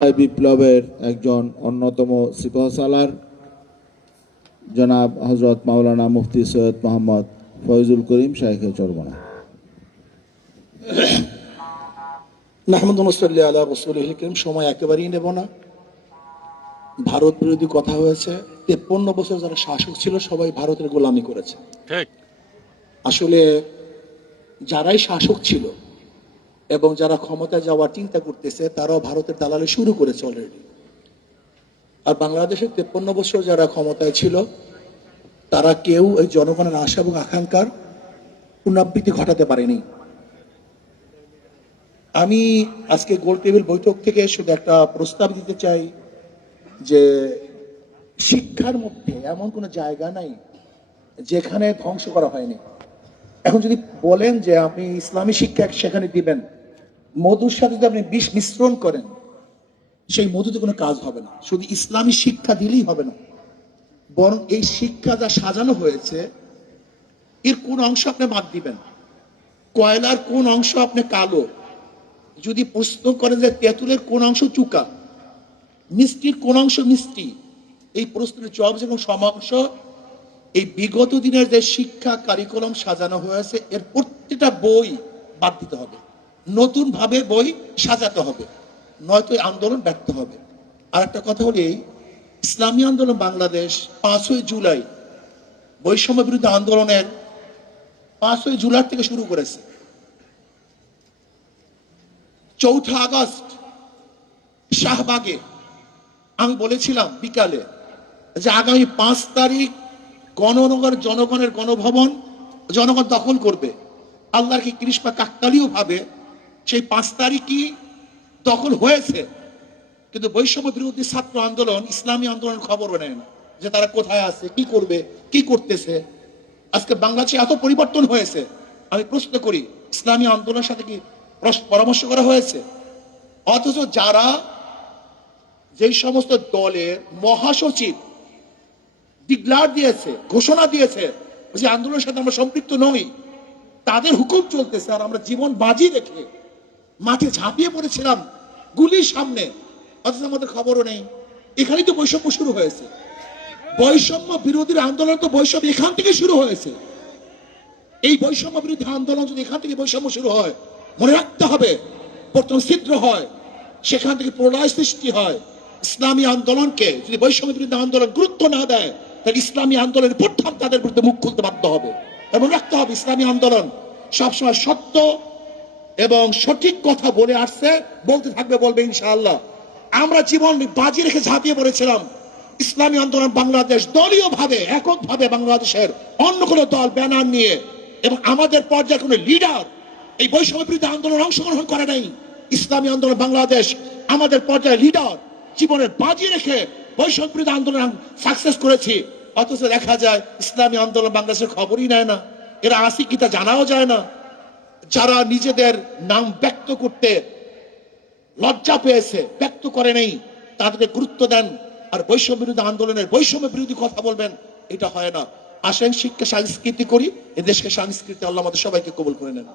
বিপ্লবের একজন অন্যতম সিপাহসালার জনাব হজরত মাওলানা মুফতি সৈয়দ মোহাম্মদ ফয়জুল করিম শাইখে চরমনা। নাহমাদুল্লাহি আলা রাসূলিল কারীম। সময় একেবারেই নেব না। ভারত বিরোধী কথা হয়েছে। 53 বছর যারা শাসক ছিল সবাই ভারতের গোলামি করেছে। ঠিক। আসলে যারাই শাসক ছিল এবং যারা ক্ষমতায় যাওয়ার চিন্তা করতেছে তারাও ভারতের দালালি শুরু করেছে অলরেডি। আর বাংলাদেশের 53 বছর যারা ক্ষমতায় ছিল তারা কেউ এই জনগণের আশা এবং আকাঙ্ক্ষার পুনরাবৃত্তি ঘটাতে পারেনি। আমি আজকে গোল টেবিল বৈঠক থেকে শুধু একটা প্রস্তাব দিতে চাই যে শিক্ষার মধ্যে এমন কোনো জায়গা নাই যেখানে ধ্বংস করা হয়নি। এখন যদি বলেন যে আপনি ইসলামী শিক্ষা সেখানে দিবেন, মধুর সাথে যদি আপনি বিষ মিশ্রণ করেন সেই মধুতে কোনো কাজ হবে না। শুধু ইসলামী শিক্ষা দিলেই হবে না, বরং এই শিক্ষা যা সাজানো হয়েছে এর কোন অংশ আপনি বাদ দিবেন, কয়লার কোন অংশ আপনি কালো, যদি প্রশ্ন করেন যে তেঁতুলের কোন অংশ চুকা, মিষ্টির কোন অংশ মিষ্টি, এই প্রশ্নের জবাব যেমন সমাংশ এই বিগত দিনের যে শিক্ষা কারিকুলাম সাজানো হয়েছে এর প্রত্যেকটা বই বাদ দিতে হবে, নতুন ভাবে বই সাজাতে হবে, নয়তো আন্দোলন ব্যর্থ হবে। আর একটা কথা হলো এই ইসলামী আন্দোলন বাংলাদেশ 5ই জুলাই বৈষম্য বিরুদ্ধে আন্দোলনের 5ই জুলাই থেকে শুরু করেছে। 4 আগস্ট শাহবাগে আমি বলেছিলাম বিকালে যে আগামী 5 তারিখ জনগণের গণভবন জনগণ দখল করবে। আল্লাহর কি কৃষ্ণা কাকতালীয় ভাবে সেই 5 তারিখই দখল হয়েছে, কিন্তু বৈষম্য বিরোধী ছাত্র আন্দোলন ইসলামী আন্দোলনের খবরও নেয় না যে তারা কোথায় আছে, কি করবে, কি করতেছে। আজকে বাংলাদেশে এত পরিবর্তন হয়েছে, আমি প্রশ্ন করি ইসলামী আন্দোলনের সাথে কি পরামর্শ করা হয়েছে? অথচ যারা যেই সমস্ত দলের মহাসচিব ডিক্লার দিয়েছে, ঘোষণা দিয়েছে যে আন্দোলনের সাথে আমরা সম্পৃক্ত নই, তাদের হুকুম চলতেছে আর আমরা জীবন বাজি রেখে মাঠে ঝাঁপিয়ে পড়েছিলাম গুলির সামনে, অথচ আমাদের খবরও নেই। এখানেই তো বৈষম্য শুরু হয়েছে। বৈষম্য বিরোধী আন্দোলন তো বৈষম্য এখান থেকে শুরু হয়েছে। এই বৈষম্য বিরোধী আন্দোলন যদি এখান থেকে বৈষম্য শুরু হয়, মনে রাখতে হবে প্রথম ছিদ্র হয়, সেখান থেকে প্রলয় সৃষ্টি হয়। ইসলামী আন্দোলনকে যদি বৈষম্য বিরোধী আন্দোলন গুরুত্ব না দেয় তাহলে ইসলামী আন্দোলনের প্রথম তাদের বিরুদ্ধে মুখ খুলতে বাধ্য হবে। এবং রাখতে হবে ইসলামী আন্দোলন সবসময় সত্য এবং সঠিক কথা বলে আসছে, বলতে থাকবে, বলবে ইনশাআল্লাহ। আমরা জীবন বাজি রেখে ঝাঁপিয়ে পড়েছিলাম ইসলামী আন্দোলন বাংলাদেশ দলীয় ভাবে এককভাবে বাংলাদেশের অন্য কোনো দল ব্যানার নিয়ে, এবং আমাদের পর্যায়ে কোনো লিডার এই বৈষম্য বিরোধী আন্দোলন অংশগ্রহণ করে নাই। ইসলামী আন্দোলন বাংলাদেশ আমাদের পর্যায়ে লিডার জীবনের বাজি রেখে বৈষম্য বিরোধী আন্দোলন সাকসেস করেছি। অথচ দেখা যায় ইসলামী আন্দোলন বাংলাদেশের খবরই নেয় না, এরা আসি কি তা জানাও যায় না। যারা নিজেদের নাম ব্যক্ত করতে লজ্জা পেয়েছে, ব্যক্ত করে নেই, তাদেরকে গুরুত্ব দেন আর বৈষম্য বিরোধী আন্দোলনের বৈষম্য বিরোধী কথা বলবেন, এটা হয় না। আসেন শিক্ষা সংস্কৃতি করি, এদেশকে সংস্কৃতি আল্লাহ আমাদের সবাইকে কবুল করে নেন।